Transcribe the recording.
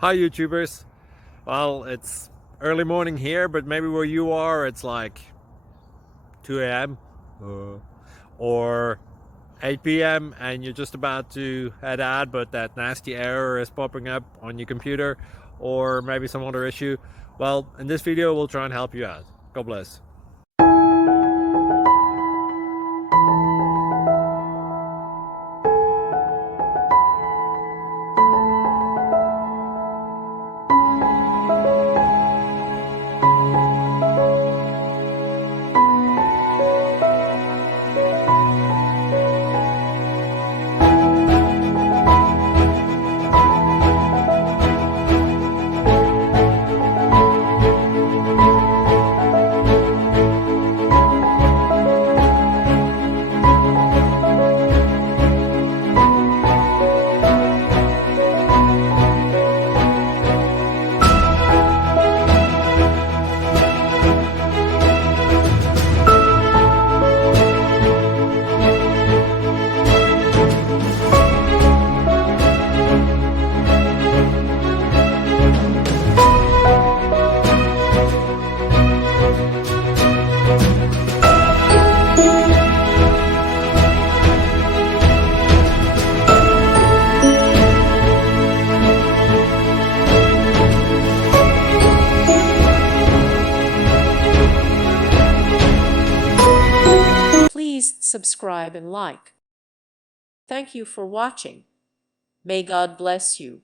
Hi YouTubers. Well, it's early morning here, but maybe where you are it's like 2 a.m. Or 8 p.m. and you're just about to head out, but that nasty error is popping up on your computer, or maybe some other issue. Well, in this video we'll try and help you out. God bless. Please subscribe and like. Thank you for watching. May God bless you.